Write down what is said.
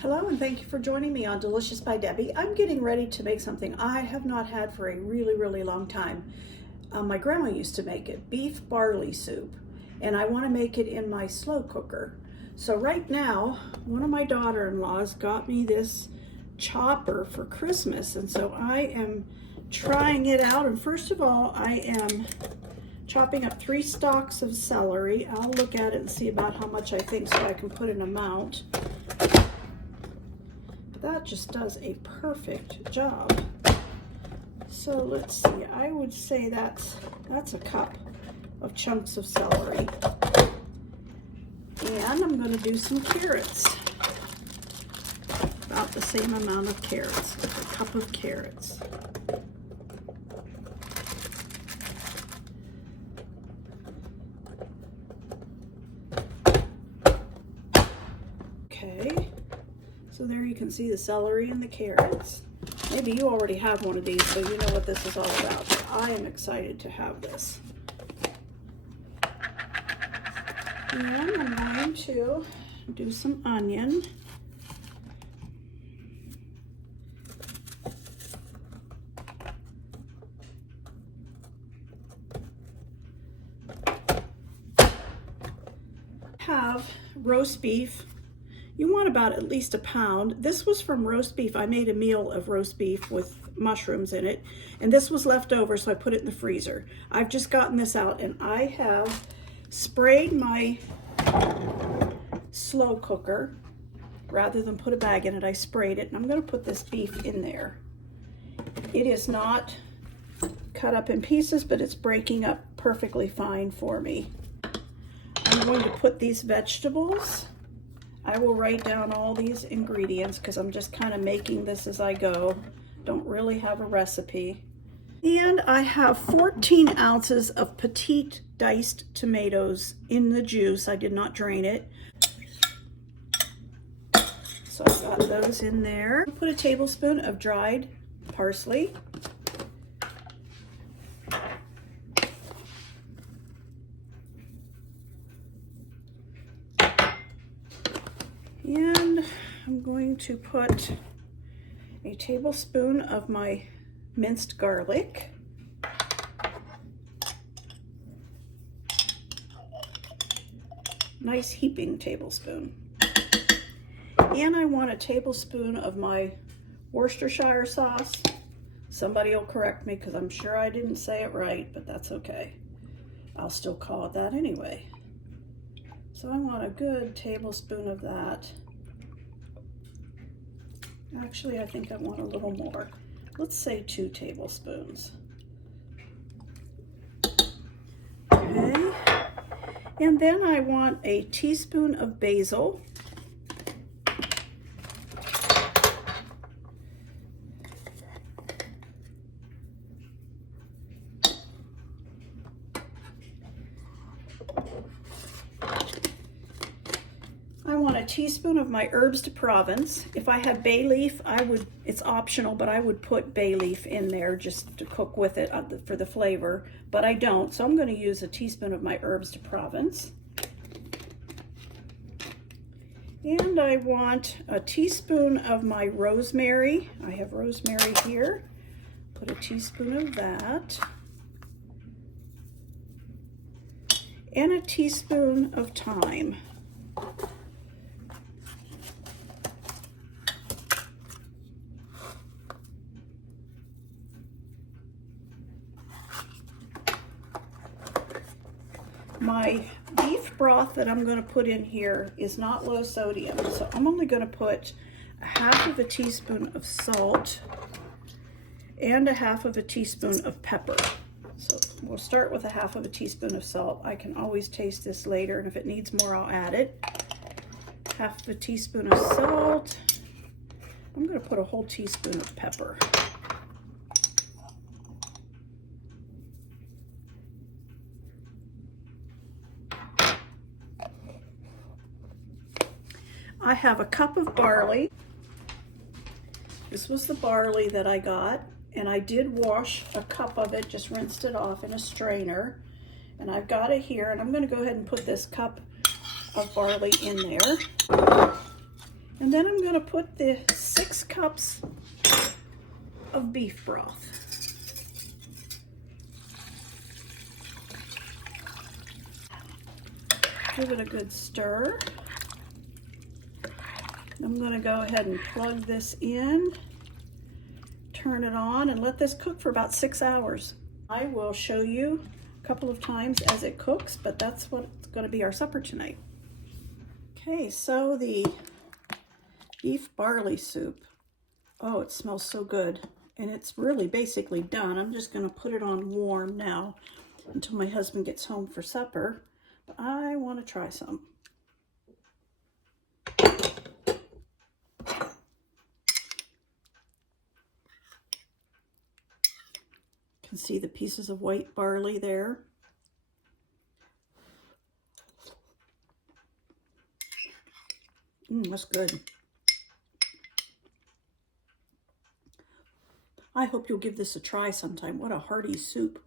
Hello and thank you for joining me on Delicious by Debbie. I'm getting ready to make something I have not had for a really long time. My grandma used to make it, beef barley soup, and I want to make it in my slow cooker. So right now, one of my daughter-in-laws got me this chopper for Christmas, and so I am trying it out. And first of all, I am chopping up 3 stalks of celery. I'll look at it and see about how much I think so I can put an amount. That just does a perfect job. So let's see, I would say that's a cup of chunks of celery. And I'm going to do some carrots. About the same amount of carrots, a cup of carrots. Okay. So there you can see the celery and the carrots. Maybe you already have one of these, so you know what this is all about. But I am excited to have this. And I'm going to do some onion. Have roast beef. You want about at least a pound. This was from roast beef. I made a meal of roast beef with mushrooms in it, and this was left over, so I put it in the freezer. I've just gotten this out, and I have sprayed my slow cooker. Rather than put a bag in it, I sprayed it, and I'm going to put this beef in there. It is not cut up in pieces, but it's breaking up perfectly fine for me. I'm going to put these vegetables. I will write down all these ingredients because I'm just kind of making this as I go. Don't really have a recipe. And I have 14 ounces of petite diced tomatoes in the juice. I did not drain it. So I've got those in there. I'll put a tablespoon of dried parsley. And I'm going to put a tablespoon of my minced garlic. Nice heaping tablespoon. And I want a tablespoon of my Worcestershire sauce. Somebody will correct me because I'm sure I didn't say it right, but that's okay. I'll still call it that anyway. So I want a good tablespoon of that. Actually, I think I want a little more. Let's say 2 tablespoons. Okay. And then I want a teaspoon of basil. I want a teaspoon of my herbs de Provence. If I had bay leaf, it's optional, but I would put bay leaf in there just to cook with it for the flavor, but I don't, so I'm going to use a teaspoon of my herbs de Provence. And I want a teaspoon of my rosemary. I have rosemary here. Put a teaspoon of that. And a teaspoon of thyme. My beef broth that I'm going to put in here is not low sodium, so I'm only going to put a half of a teaspoon of salt and a half of a teaspoon of pepper. So we'll start with a half of a teaspoon of salt. I can always taste this later, and if it needs more, I'll add it. Half of a teaspoon of salt. I'm going to put a whole teaspoon of pepper. I have a cup of barley. This was the barley that I got, and I did wash a cup of it, just rinsed it off in a strainer, and I've got it here, and I'm going to go ahead and put this cup of barley in there. And then I'm going to put the 6 cups of beef broth. Give it a good stir. I'm going to go ahead and plug this in, turn it on, and let this cook for about 6 hours. I will show you a couple of times as it cooks, but that's what's going to be our supper tonight. Okay, so the beef barley soup. Oh, it smells so good. And it's really basically done. I'm just going to put it on warm now until my husband gets home for supper. But I want to try some. You can see the pieces of white barley there. That's good. I hope you'll give this a try sometime. What a hearty soup.